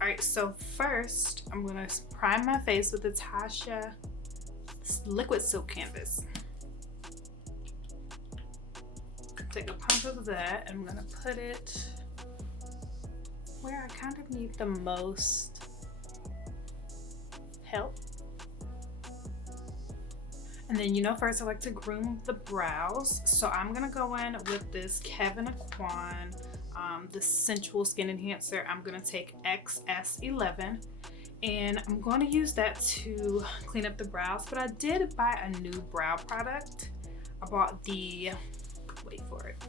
All right, so first I'm gonna prime my face with the Tatcha liquid silk canvas. Take a pump of that, and I'm gonna put it where I kind of need the most help. And then, you know, first I like to groom the brows. So I'm gonna go in with this Kevyn Aucoin, the Sensual Skin Enhancer. I'm gonna take XS11 and I'm going to use that to clean up the brows. But I did buy a new brow product. I bought the, wait for it,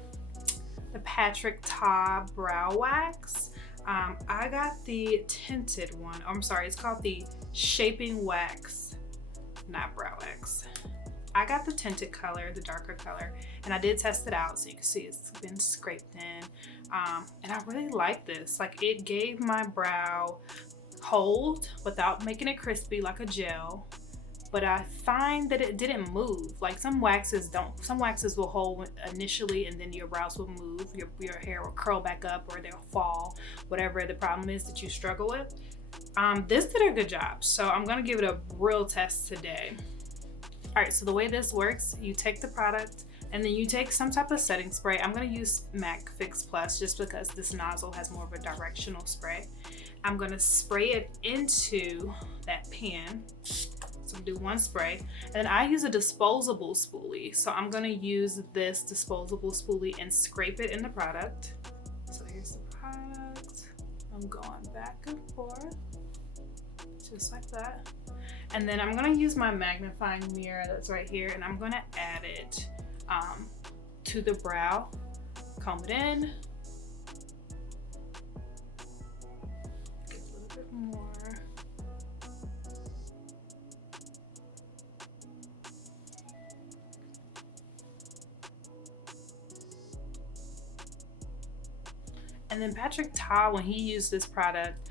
the Patrick Ta Brow Wax. I got the tinted one. Oh, I'm sorry, it's called the Shaping Wax, not Brow Wax. I got the tinted color, the darker color, and I did test it out so you can see it's been scraped in. And I really like this. Like, it gave my brow hold without making it crispy like a gel, but I find that it didn't move. Like some waxes don't. Some waxes will hold initially and then your brows will move. Your hair will curl back up or they'll fall, whatever the problem is that you struggle with. This did a good job, so I'm gonna give it a real test today. All right, so the way this works, you take the product and then you take some type of setting spray. I'm gonna use MAC Fix Plus just because this nozzle has more of a directional spray. I'm gonna spray it into that pan. So do one spray, and then I use a disposable spoolie. So I'm gonna use this disposable spoolie and scrape it in the product. So here's the product. I'm going back and forth, just like that. And then I'm gonna use my magnifying mirror that's right here, and I'm gonna add it to the brow, comb it in, get a little bit more. And then Patrick Ta, when he used this product,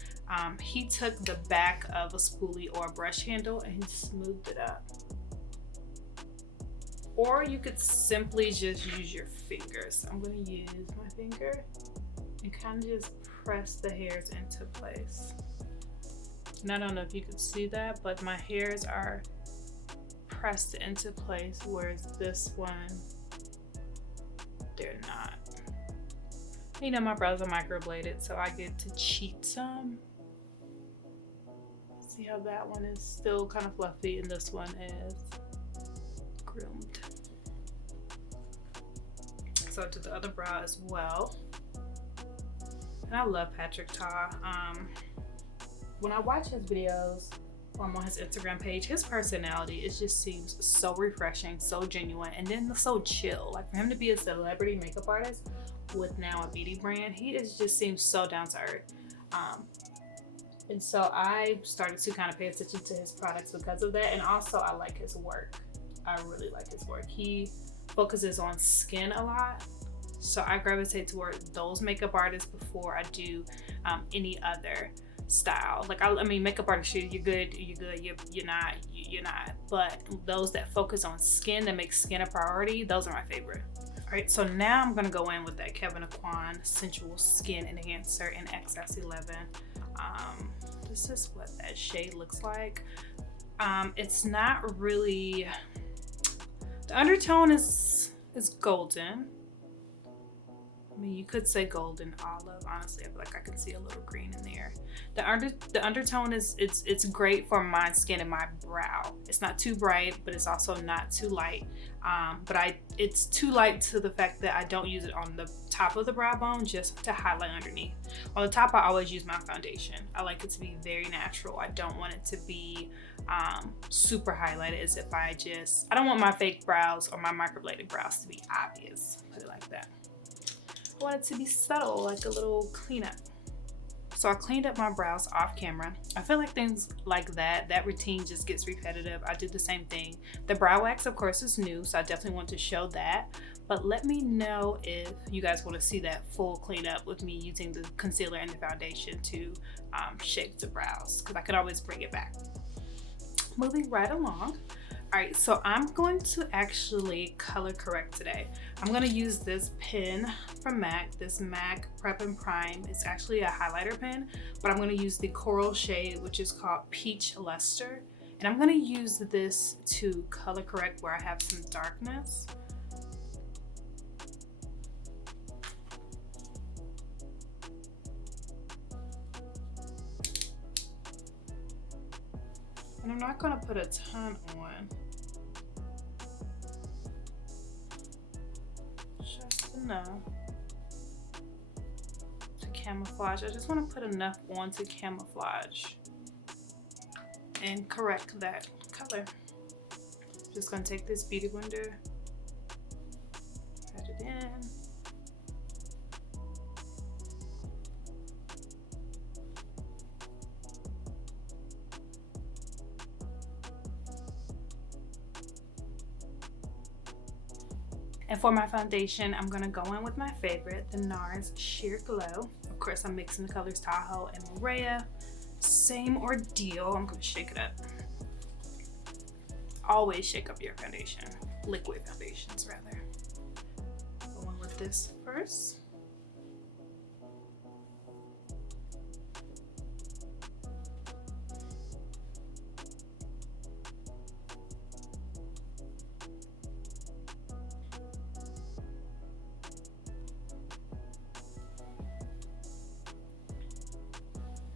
he took the back of a spoolie or a brush handle and he smoothed it up. Or you could simply just use your fingers. I'm gonna use my finger and kind of just press the hairs into place. And I don't know if you could see that, but my hairs are pressed into place, whereas this one, they're not. You know, my brows are microbladed, so I get to cheat some. See how that one is still kind of fluffy and this one is groomed. So to the other brow as well. And I love Patrick Ta. When I watch his videos on his Instagram page, his personality, it just seems so refreshing, so genuine, and then so chill. Like, for him to be a celebrity makeup artist with now a beauty brand, he just seems so down to earth. And so I started to kind of pay attention to his products because of that. And also I like his work. I really like his work. He focuses on skin a lot. So I gravitate toward those makeup artists before I do any other style. Like, I mean, makeup artists, you're good, you're not. But those that focus on skin, that make skin a priority, those are my favorite. All right, so now I'm gonna go in with that Kevyn Aucoin Sensual Skin Enhancer in XS11. This is what that shade looks like. It's not really, the undertone is golden. I mean, you could say golden olive. Honestly, I feel like I can see a little green in there. The undertone is, it's great for my skin and my brow. It's not too bright, but it's also not too light. But it's too light to the fact that I don't use it on the top of the brow bone, just to highlight underneath. On the top, I always use my foundation. I like it to be very natural. I don't want it to be super highlighted as if I don't want my fake brows or my microbladed brows to be obvious. Put it like that. I want it to be subtle, like a little cleanup. So I cleaned up my brows off camera. I feel like things like that routine just gets repetitive. I did the same thing. The brow wax, of course, is new, so I definitely want to show that. But let me know if you guys want to see that full cleanup with me using the concealer and the foundation to shape the brows, because I could always bring it back. Moving right along. Alright, so I'm going to actually color correct today. I'm going to use this pen from MAC, this MAC Prep and Prime. It's actually a highlighter pen, but I'm going to use the coral shade, which is called Peach Luster. And I'm going to use this to color correct where I have some darkness. And I'm not going to put a ton on. Just enough to camouflage. I just want to put enough on to camouflage and correct that color. Just going to take this beauty blender, add it in. And for my foundation, I'm gonna go in with my favorite, the NARS Sheer Glow. Of course, I'm mixing the colors Tahoe and Moorea. Same ordeal. I'm gonna shake it up. Always shake up your foundation. Liquid foundations, rather. Go in with this first.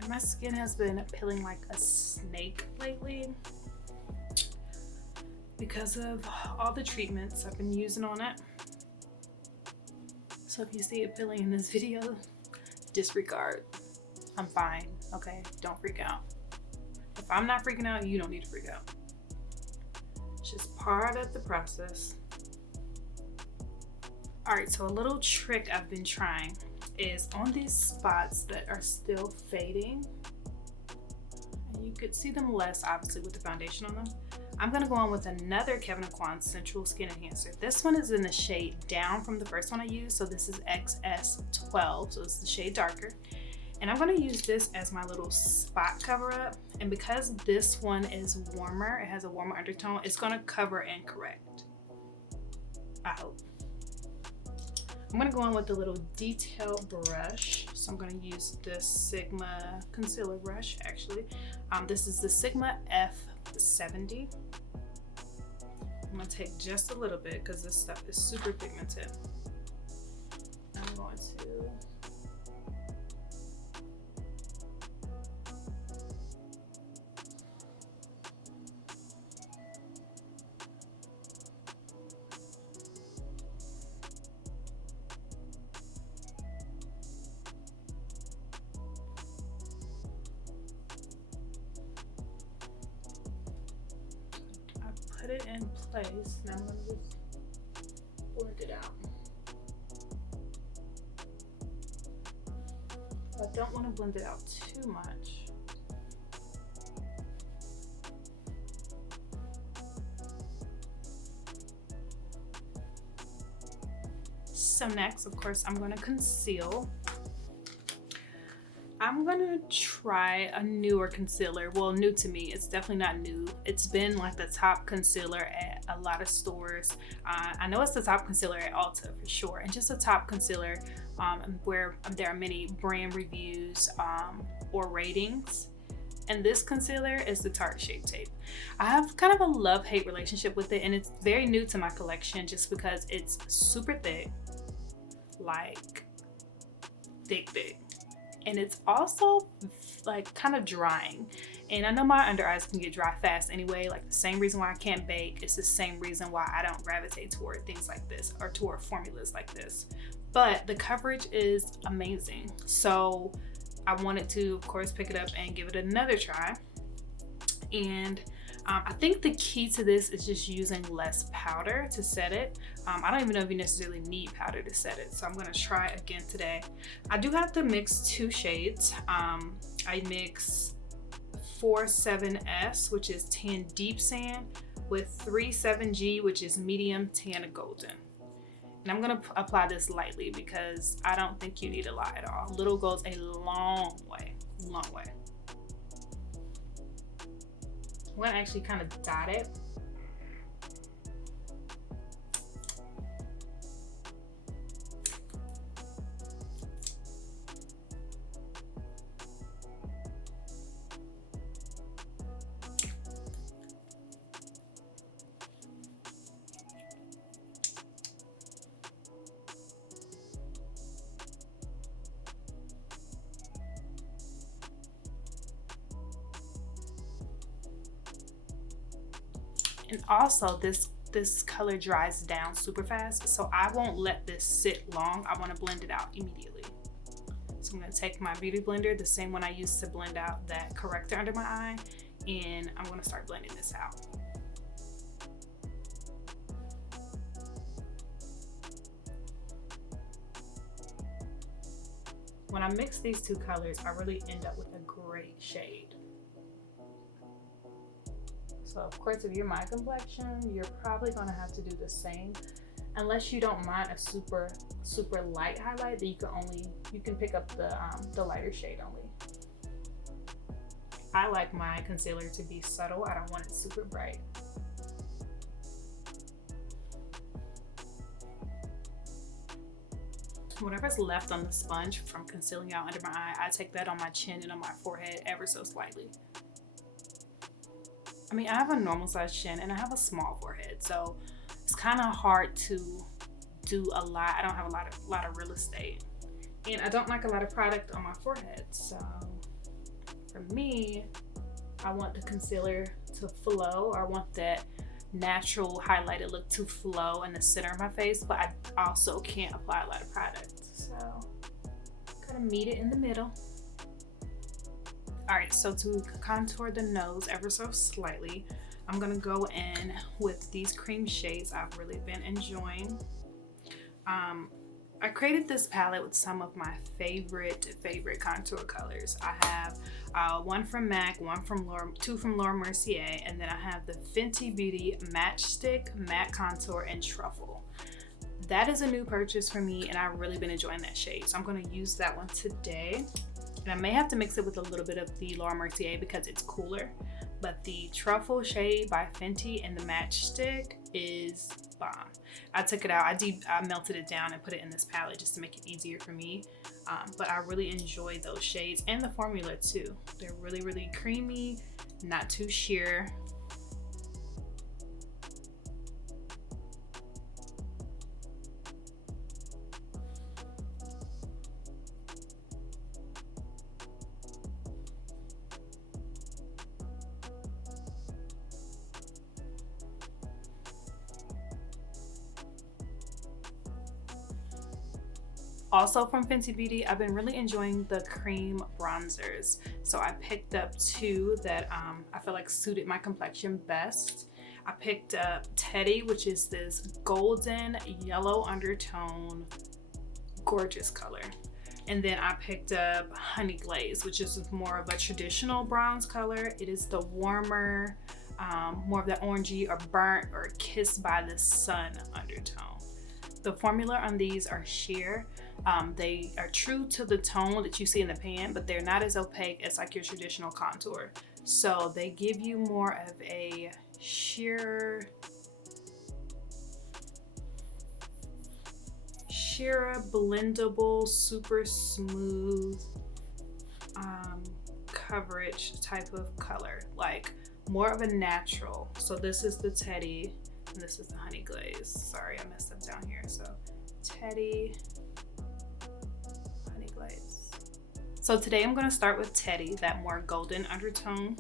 My skin has been peeling like a snake lately because of all the treatments I've been using on it. So if you see it peeling in this video, disregard. I'm fine, okay? Don't freak out. If I'm not freaking out, you don't need to freak out. It's just part of the process. All right, so a little trick I've been trying is on these spots that are still fading, and you could see them less obviously with the foundation on them. I'm gonna go on with another Kevyn Sensual Skin Enhancer. This one is in the shade down from the first one I used, so this is XS12, so it's the shade darker. And I'm gonna use this as my little spot cover up, and because this one is warmer, it has a warmer undertone, it's gonna cover and correct, I hope. I'm gonna go in with a little detail brush. So I'm gonna use this Sigma concealer brush, actually. This is the Sigma F70. I'm gonna take just a little bit because this stuff is super pigmented. I'm going to put it in place. Now I'm going to just blend it out. I don't want to blend it out too much. So next, of course, I'm going to conceal. I'm gonna try a newer concealer. Well, new to me. It's definitely not new. It's been like the top concealer at a lot of stores. I know it's the top concealer at Ulta for sure, and just a top concealer where there are many brand reviews or ratings. And this concealer is the Tarte Shape Tape. I have kind of a love-hate relationship with it, and it's very new to my collection just because it's super thick, like thick. And it's also like kind of drying. And I know my under eyes can get dry fast anyway. Like the same reason why I can't bake, it's the same reason why I don't gravitate toward things like this or toward formulas like this. But the coverage is amazing. So I wanted to, of course, pick it up and give it another try. And I think the key to this is just using less powder to set it. I don't even know if you necessarily need powder to set it, so I'm gonna try again today. I do have to mix two shades. I mix 47S, which is tan deep sand, with 37G, which is medium tan golden. And I'm gonna apply this lightly because I don't think you need a lot at all. Little goes a long way, long way. I'm gonna actually kind of dot it And also this color dries down super fast, so I won't let this sit long. I want to blend it out immediately. So I'm going to take my beauty blender, the same one I used to blend out that corrector under my eye, and I'm going to start blending this out. When I mix these two colors, I really end up with a great shade. So of course, if you're my complexion, you're probably gonna have to do the same, unless you don't mind a super light highlight that you can pick up the lighter shade only. I like my concealer to be subtle. I don't want it super bright. Whatever's left on the sponge from concealing out under my eye, I take that on my chin and on my forehead ever so slightly. I mean, I have a normal size chin and I have a small forehead, so it's kind of hard to do a lot. I don't have a lot of real estate, and I don't like a lot of product on my forehead. So for me, I want the concealer to flow. I want that natural highlighted look to flow in the center of my face, but I also can't apply a lot of product, so kind of meet it in the middle. All right, so to contour the nose ever so slightly, I'm gonna go in with these cream shades I've really been enjoying. I created this palette with some of my favorite contour colors. I have one from MAC, two from Laura Mercier, and then I have the Fenty Beauty Matchstick Matte Contour in Truffle. That is a new purchase for me, and I've really been enjoying that shade. So I'm going to use that one today. And I may have to mix it with a little bit of the Laura Mercier because it's cooler. But the Truffle shade by Fenty and the Matchstick is bomb. I took it out, I melted it down and put it in this palette just to make it easier for me. But I really enjoy those shades and the formula too. They're really, really creamy, not too sheer. Also from Fenty Beauty, I've been really enjoying the cream bronzers. So I picked up two that I feel like suited my complexion best. I picked up Teddy, which is this golden yellow undertone, gorgeous color. And then I picked up Honey Glaze, which is more of a traditional bronze color. It is the warmer, more of the orangey or burnt or kissed by the sun undertone. The formula on these are sheer. They are true to the tone that you see in the pan, but they're not as opaque as like your traditional contour. So they give you more of a sheer, blendable, super smooth coverage type of color, like more of a natural. So this is the Teddy and this is the Honey Glaze. Sorry, I messed up down here. So Teddy, Honey Glaze. So today I'm going to start with Teddy, that more golden undertone.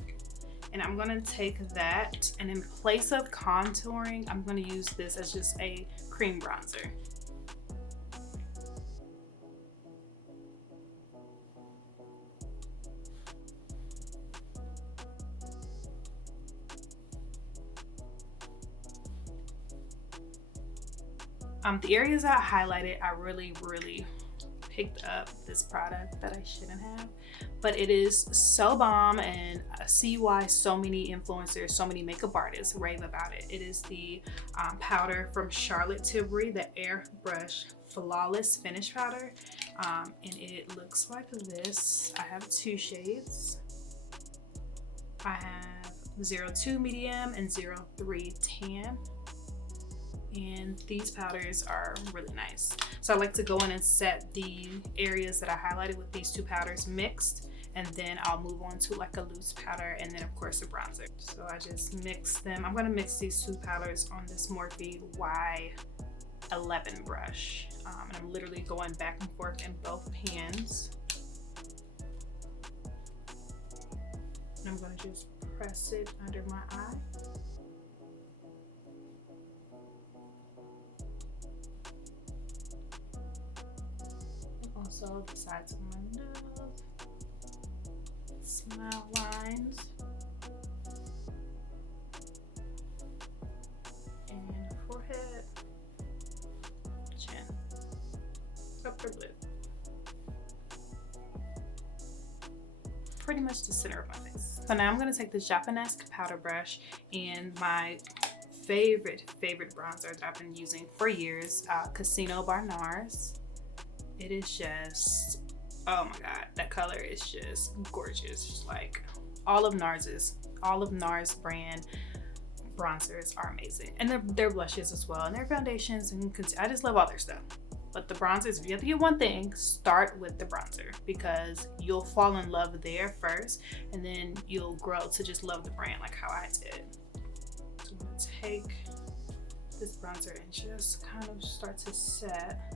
And I'm going to take that, and in place of contouring, I'm going to use this as just a cream bronzer. The areas I highlighted, I really picked up this product that I shouldn't have, but it is so bomb, and I see why so many influencers, so many makeup artists rave about it. It is the powder from Charlotte Tilbury, the Airbrush Flawless Finish Powder, and it looks like this. I have two shades. I have 02 medium and 03 tan. And these powders are really nice. So I like to go in and set the areas that I highlighted with these two powders mixed, and then I'll move on to like a loose powder, and then of course a bronzer. So I just mix them. I'm gonna mix these two powders on this Morphe Y11 brush. And I'm literally going back and forth in both pans. And I'm gonna just press it under my eye. also the sides of my nose, smile lines, and forehead, chin, upper lip. Pretty much the center of my face. So now I'm going to take this Japanese powder brush and my favorite bronzer that I've been using for years, Casino by NARS. It is just, oh my god, that color is just gorgeous. Just like all of NARS brand bronzers are amazing, and their blushes as well, and their foundations, and I just love all their stuff. But the bronzers, if you have to get one thing, start with the bronzer, because you'll fall in love there first, and then you'll grow to just love the brand like how I did. So I'm gonna take this bronzer and just kind of start to set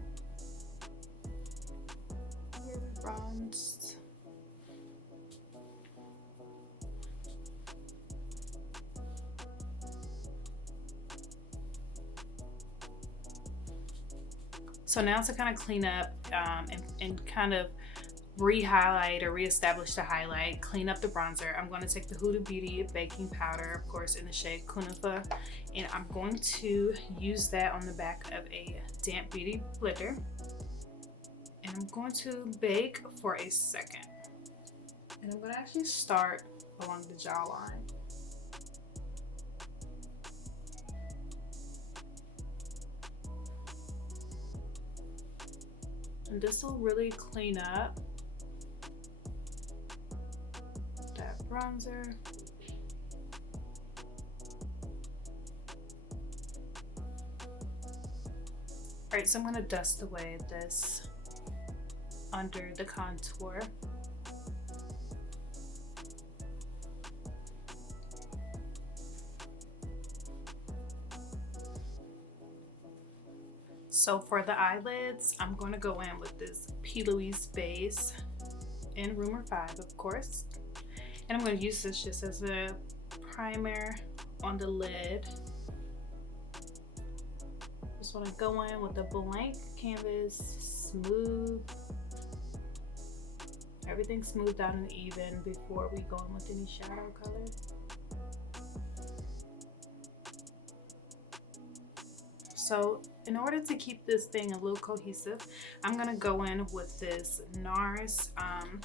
where we bronzed. So now to kind of clean up and kind of re-highlight or re-establish the highlight, clean up the bronzer, I'm going to take the Huda Beauty baking powder, of course in the shade Kunafa, and I'm going to use that on the back of a damp beauty blender, and I'm going to bake for a second. And I'm going to actually start along the jawline. And this will really clean up that bronzer. Alright, so I'm going to dust away this under the contour. So for the eyelids, I'm going to go in with this Louise base in Rumour 5, of course. And I'm going to use this just as a primer on the lid. Just want to go in with a blank canvas, smooth. Everything smoothed out and even before we go in with any shadow color. So in order to keep this thing a little cohesive, I'm gonna go in with this NARS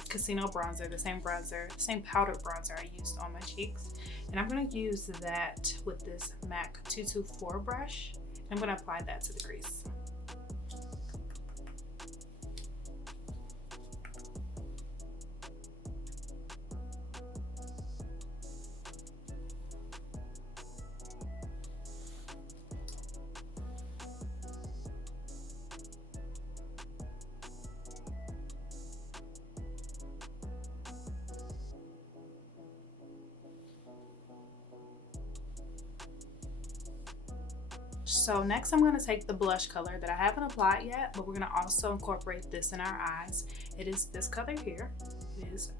Casino bronzer, the same powder bronzer I used on my cheeks. And I'm gonna use that with this MAC 224 brush. I'm gonna apply that to the crease. So next I'm going to take the blush color that I haven't applied yet, but we're going to also incorporate this in our eyes. It is this color here. It is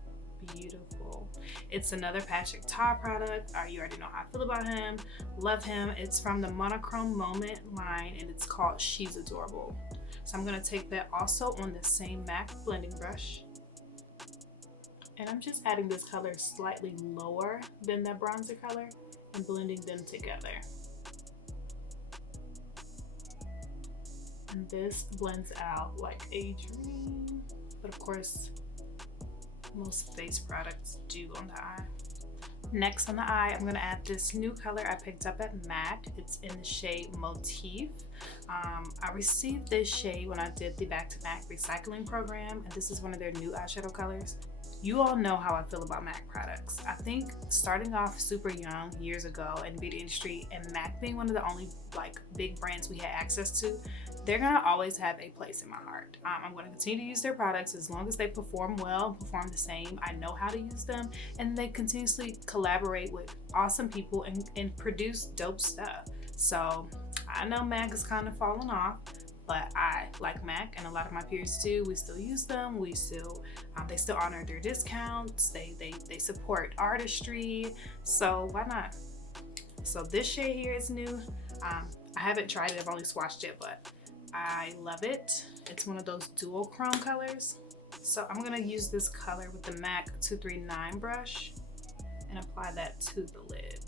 beautiful. It's another Patrick Ta product. You already know how I feel about him. Love him. It's from the Monochrome Moment line, and it's called She's Adorable. So I'm going to take that also on the same MAC blending brush. And I'm just adding this color slightly lower than that bronzer color and blending them together. And this blends out like a dream, but of course most face products do on the eye. Next on the eye, I'm going to add this new color I picked up at MAC. It's in the shade Motif. I received this shade when I did the Back to MAC recycling program, and this is one of their new eyeshadow colors. You all know how I feel about MAC products. I think starting off super young years ago in the beauty industry, and MAC being one of the only like big brands we had access to, they're gonna always have a place in my heart. I'm gonna continue to use their products as long as they perform well, perform the same. I know how to use them, and they continuously collaborate with awesome people and produce dope stuff. So I know MAC is kind of falling off, but I like MAC, and a lot of my peers too. We still use them. We still, they still honor their discounts. They support artistry. So why not? So this shade here is new. I haven't tried it. I've only swatched it, but I love it. It's one of those dual chrome colors. So I'm gonna use this color with the MAC 239 brush and apply that to the lid.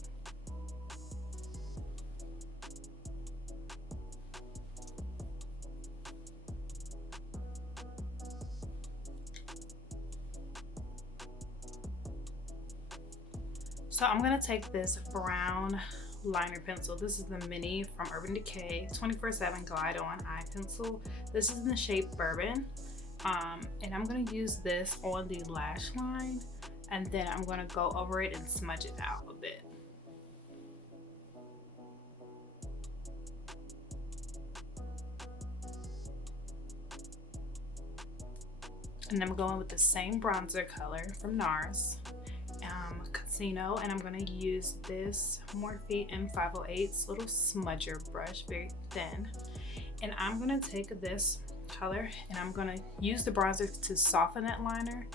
So I'm gonna take this brown liner pencil. This is the mini from Urban Decay 24/7 Glide On Eye Pencil. This is in the shade Bourbon. And I'm gonna use this on the lash line, and then I'm gonna go over it and smudge it out a bit. And I'm going with the same bronzer color from NARS, Casino, and I'm going to use this Morphe M508's little smudger brush, very thin. And I'm going to take this color and I'm going to use the bronzer to soften that liner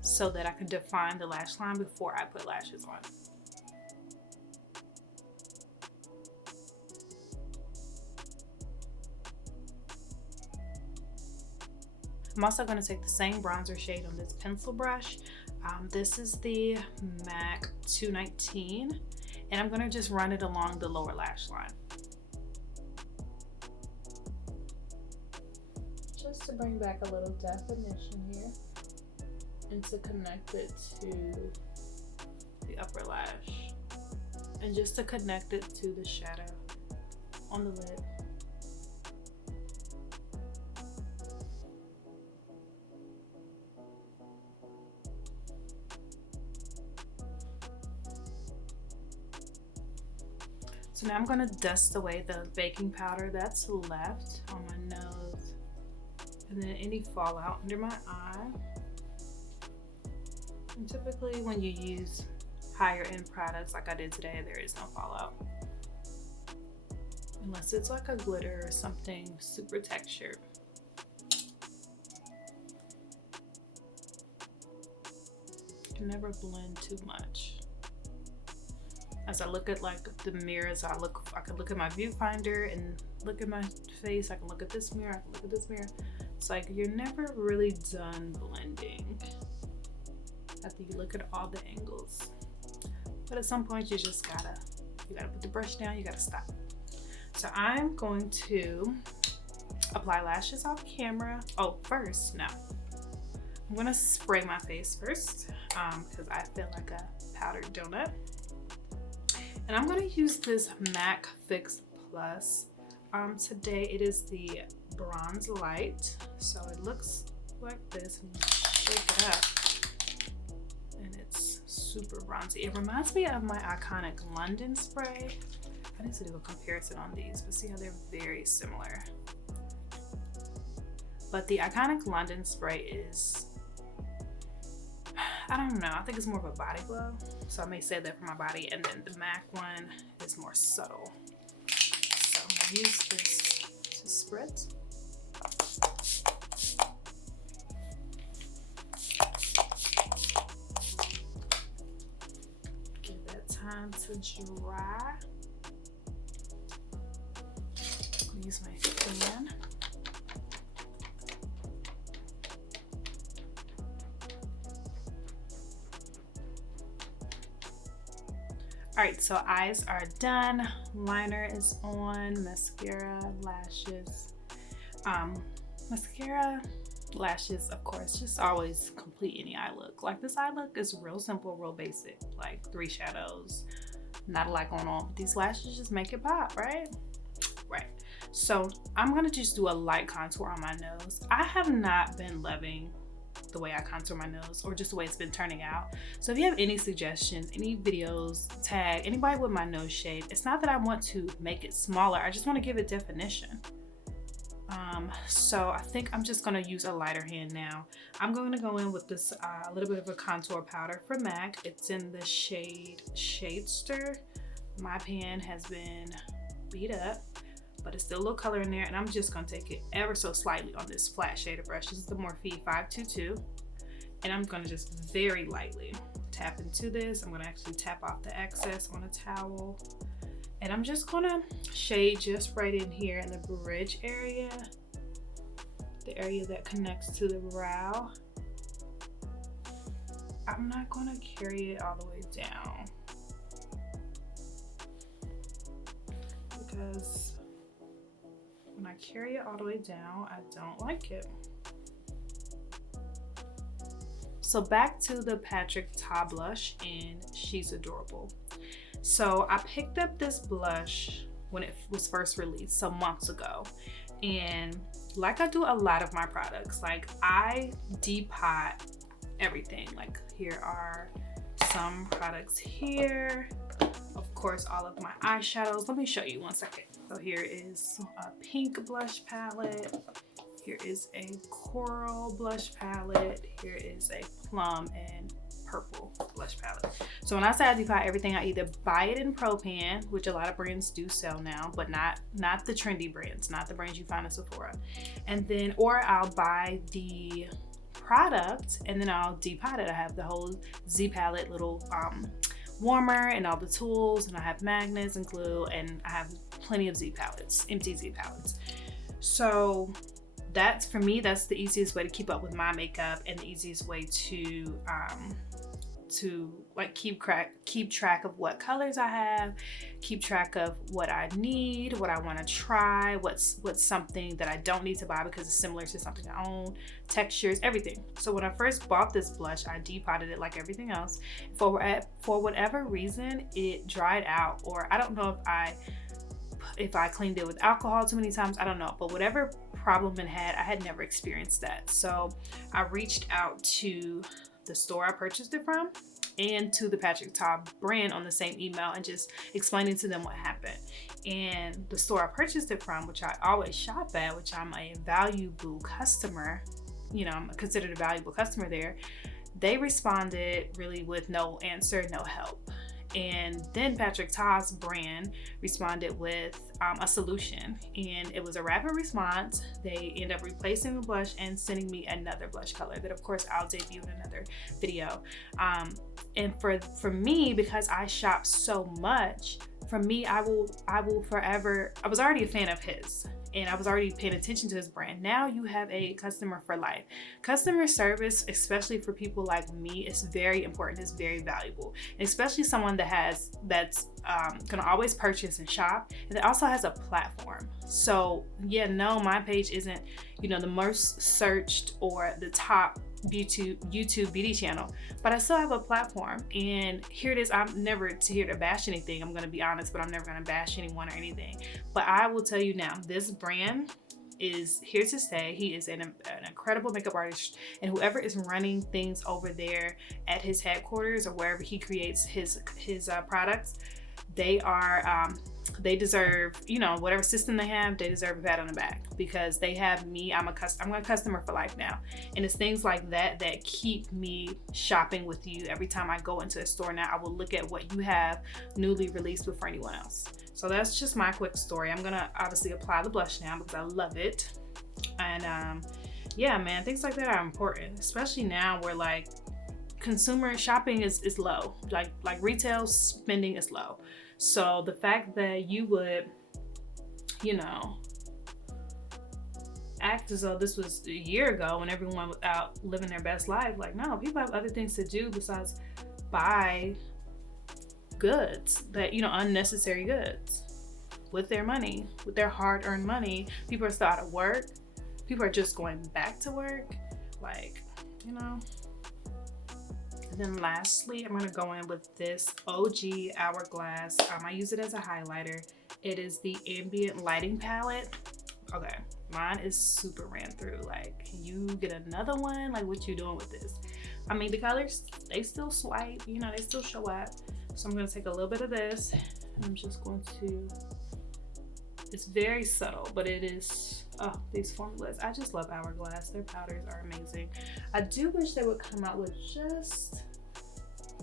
so that I can define the lash line before I put lashes on. I'm also going to take the same bronzer shade on this pencil brush. This is the MAC 219, and I'm going to just run it along the lower lash line. Just to bring back a little definition here and to connect it to the upper lash, and just to connect it to the shadow on the lid. So now I'm going to dust away the baking powder that's left on my nose, and then any fallout under my eye. And typically when you use higher end products like I did today, there is no fallout. Unless it's like a glitter or something super textured. You can never blend too much. As I look at like the mirrors, I can look at my viewfinder and look at my face. I can look at this mirror, I can look at this mirror. It's like you're never really done blending after you look at all the angles. But at some point you gotta put the brush down, you gotta stop. So I'm going to apply lashes off camera. Oh, first, no. I'm gonna spray my face first because I feel like a powdered donut. And I'm going to use this MAC Fix Plus. Today it is the Bronzelite. So it looks like this. And you shake it up. And it's super bronzy. It reminds me of my iconic London spray. I need to do a comparison on these, but see how they're very similar. But the iconic London spray is, I don't know, I think it's more of a body glow. So I may say that for my body, and then the MAC one is more subtle. So I'm gonna use this to spritz. Give that time to dry. Use my fan. Alright, so eyes are done, liner is on, mascara, lashes. Mascara, lashes, of course, just always complete any eye look. Like this eye look is real simple, real basic, like 3 shadows, not a lot going on, but these lashes just make it pop, right? Right. So I'm gonna just do a light contour on my nose. I have not been loving the way I contour my nose, or just the way it's been turning out. So if you have any suggestions, any videos, tag anybody with my nose shape. It's not that I want to make it smaller, I just want to give it definition. So I think I'm just going to use a lighter hand now. I'm going to go in with this a little bit of a contour powder from MAC. It's in the shade Shadester. My pan has been beat up, but it's still a little color in there, and I'm just gonna take it ever so slightly on this flat shader brush. This is the Morphe 522, and I'm gonna just very lightly tap into this. I'm gonna actually tap off the excess on a towel, And I'm just gonna shade just right in here in the bridge area, the area that connects to the brow. I'm not gonna carry it all the way down because when I carry it all the way down, I don't like it. So back to the Patrick Ta blush, and she's adorable. So I picked up this blush when it was first released some months ago, and like I do a lot of my products, like I depot everything. Like here are some products here, of course all of my eyeshadows. Let me show you one second. So here is a pink blush palette, here is a coral blush palette, here is a plum and purple blush palette. So when I say I depot everything, I either buy it in Pro Pan, which a lot of brands do sell now, but not the trendy brands, not the brands you find at Sephora, and then or I'll buy the product and then I'll depot it. I have the whole Z palette, little warmer and all the tools, and I have magnets and glue, and I have plenty of Z palettes, empty Z palettes. So that's, for me, that's the easiest way to keep up with my makeup and the easiest way to like keep track of what colors I have, keep track of what I need, what I want to try, what's something that I don't need to buy because it's similar to something I own, textures, everything. So when I first bought this blush, I depotted it like everything else. For whatever reason, it dried out, or I don't know if I cleaned it with alcohol too many times, I don't know, but whatever problem it had, I had never experienced that. So I reached out to the store I purchased it from and to the Patrick Ta brand on the same email and just explaining to them what happened. And the store I purchased it from, which I always shop at, which I'm a valuable customer, you know, I'm considered a valuable customer there, they responded really with no answer, no help. And then Patrick Ta's brand responded with a solution, and it was a rapid response. They end up replacing the blush and sending me another blush color that of course I'll debut in another video. And for me, because I shop so much, for me, I will forever, I was already a fan of his and I was already paying attention to his brand. Now you have a customer for life. Customer service, especially for people like me, is very important, it's very valuable. And especially someone that's gonna always purchase and shop, and that also has a platform. So yeah, no, my page isn't, you know, the most searched or the top YouTube beauty channel, but I still have a platform. And here it is, I'm never here to bash anything, I'm gonna be honest, but I'm never gonna bash anyone or anything. But I will tell you now, this brand is here to stay. He is an incredible makeup artist, and whoever is running things over there at his headquarters or wherever he creates his products, they deserve, you know, whatever system they have, they deserve a pat on the back, because they have me. I'm a customer for life now, and it's things like that that keep me shopping with you. Every time I go into a store now, I will look at what you have newly released before anyone else. So that's just my quick story. I'm gonna obviously apply the blush now because I love it, and yeah, man, things like that are important, especially now where like consumer shopping is low, like retail spending is low. So the fact that you would, you know, act as though this was a year ago when everyone was out living their best life, like, no, people have other things to do besides buy goods, that, you know, unnecessary goods with their money, with their hard-earned money. People are still out of work, people are just going back to work, like, you know. And then lastly, I'm gonna go in with this OG Hourglass. I use it as a highlighter. It is the Ambient Lighting Palette. Okay, mine is super ran through. Like, can you get another one? Like, what you doing with this? I mean, the colors, they still swipe, you know, they still show up. So I'm gonna take a little bit of this, and I'm just going to, it's very subtle, but it is, oh, these formulas. I just love Hourglass. Their powders are amazing. I do wish they would come out with just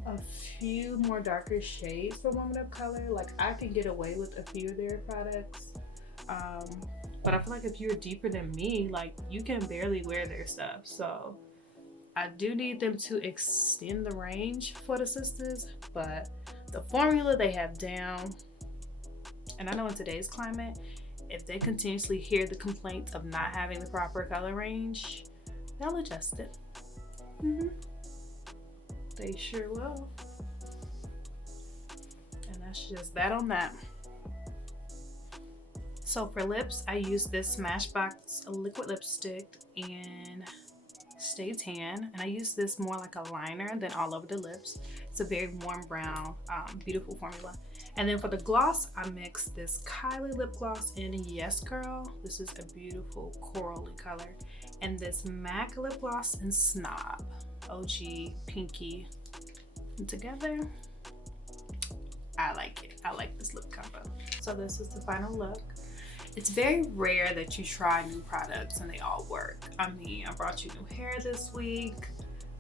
a few more darker shades for women of color. Like, I can get away with a few of their products, but I feel like if you're deeper than me, like, you can barely wear their stuff. So I do need them to extend the range for the sisters, but the formula they have down, And I know in today's climate, if they continuously hear the complaints of not having the proper color range, they'll adjust it. They sure will. And that's just that on that. So for lips, I use this Smashbox liquid lipstick in Stay Tan, and I use this more like a liner than all over the lips. It's a very warm brown, beautiful formula. And then for the gloss, I mixed this Kylie lip gloss in Yes Girl. This is a beautiful corally color. And this MAC lip gloss in Snob, OG Pinky. And together, I like it. I like this lip combo. So this is the final look. It's very rare that you try new products and they all work. I mean, I brought you new hair this week.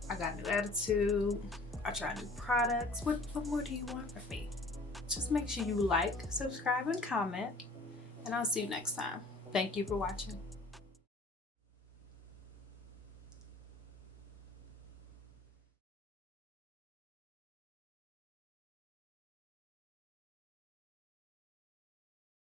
I got new attitude. I tried new products. What more do you want from me? Just make sure you like, subscribe, and comment. And I'll see you next time. Thank you for watching.